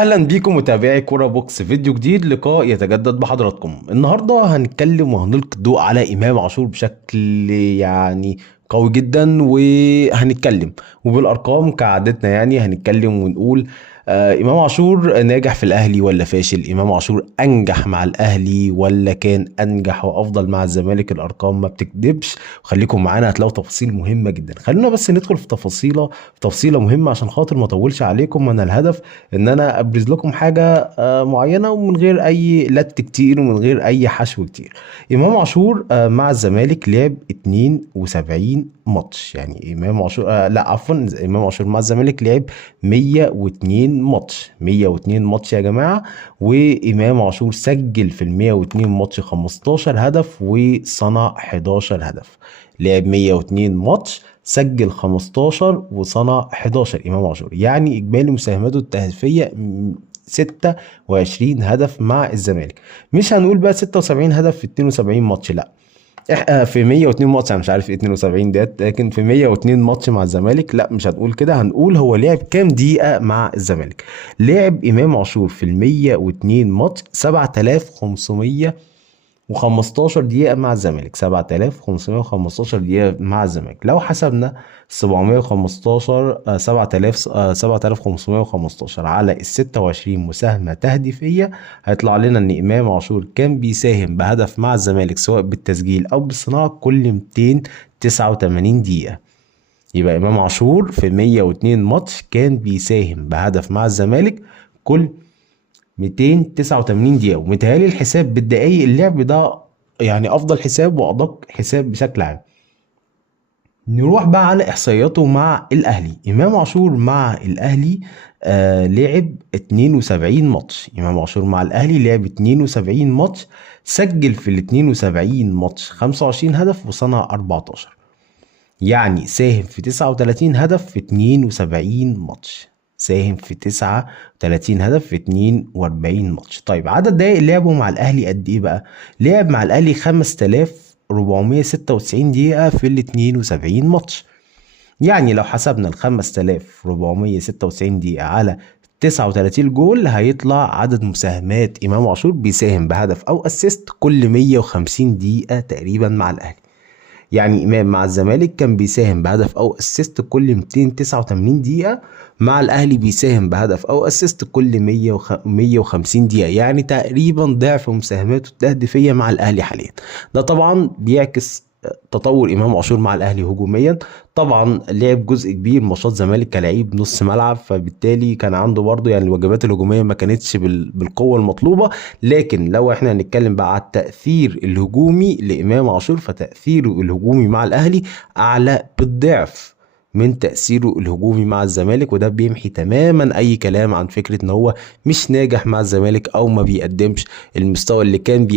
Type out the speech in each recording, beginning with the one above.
اهلا بيكم متابعي كوره بوكس، فيديو جديد لقاء يتجدد بحضراتكم. النهارده هنتكلم وهنلقي الضوء على امام عاشور بشكل قوي جدا، وهنتكلم وبالارقام كعادتنا. هنتكلم ونقول امام عاشور ناجح في الاهلي ولا فاشل؟ امام عاشور انجح مع الاهلي ولا كان انجح وافضل مع الزمالك؟ الارقام ما بتكذبش. خليكم معانا هتلاقوا تفاصيل مهمه جدا. خلونا بس ندخل في تفصيله مهمه عشان خاطر ما اطولش عليكم. انا الهدف ان انا ابرز لكم حاجه معينه، ومن غير اي لت كتير ومن غير اي حشو كتير. امام عاشور مع الزمالك لعب 72 ماتش. يعني امام عاشور لا عفوا، امام عاشور مع الزمالك لعب 102 ماتش. 102 ماتش يا جماعه. وامام عاشور سجل في ال 102 ماتش 15 هدف وصنع 11 هدف. لعب 102 ماتش، سجل 15 وصنع 11. امام عاشور يعني اجمالي مساهماته التهديفيه 26 هدف مع الزمالك. مش هنقول بقى 76 هدف في 72 ماتش، لا. في 102 ماتش، انا مش عارف ايه 72 ديت، لكن في 102 ماتش مع الزمالك لا، مش هنقول كده. هنقول هو لعب كام دقيقه مع الزمالك. لعب امام عاشور في ال 102 ماتش 7515 دقيقة مع الزمالك. 7515 دقيقة مع الزمالك. لو حسبنا 715 7515 على ال 26 مساهمة تهديفية، هيطلع لنا ان امام عاشور كان بيساهم بهدف مع الزمالك سواء بالتسجيل او بالصناعة كل 289 دقيقة. يبقى امام عاشور في 102 ماتش كان بيساهم بهدف مع الزمالك كل 289 دقيقة. ومتهيألي الحساب بالدقايق اللعب ده يعني افضل حساب وادق حساب بشكل عام. نروح بقى على احصائياته مع الاهلي. امام عاشور مع الاهلي لعب 72 ماتش. امام عاشور مع الاهلي لعب 72 ماتش، سجل في ال 72 ماتش 25 هدف وصنع 14. يعني ساهم في 39 هدف في 72 ماتش. ساهم في 39 هدف في 42 ماتش. طيب عدد دقايق لعبه مع الاهلي قد ايه بقى؟ لعب مع الاهلي 5496 دقيقة في ال 72 ماتش. يعني لو حسبنا ال 5496 دقيقة على 39 جول، هيطلع عدد مساهمات امام عاشور بيساهم بهدف او اسيست كل 150 دقيقة تقريبا مع الاهلي. يعني امام مع الزمالك كان بيساهم بهدف او اسيست كل 289 دقيقة، مع الاهلي بيساهم بهدف او اسيست كل 150 دقيقة. يعني تقريبا ضعف مساهماته التهديفية مع الاهلي حاليا. ده طبعا بيعكس تطور امام عاشور مع الاهلي هجوميا. طبعا لعب جزء كبير ماتشات زمالك كلاعب نص ملعب، فبالتالي كان عنده برضه الواجبات الهجوميه ما كانتش بالقوه المطلوبه. لكن لو احنا هنتكلم بقى على التاثير الهجومي لامام عاشور، فتاثيره الهجومي مع الاهلي اعلى بالضعف من تأثيره الهجومي مع الزمالك. وده بيمحي تماما اي كلام عن فكرة ان هو مش ناجح مع الزمالك او ما بيقدمش المستوى اللي كان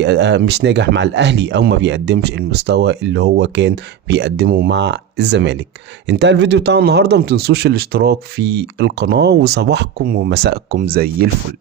مش ناجح مع الاهلي او ما بيقدمش المستوى اللي هو كان بيقدمه مع الزمالك. انتهى الفيديو بتاع النهاردة. متنسوش الاشتراك في القناة، وصباحكم ومساءكم زي الفل.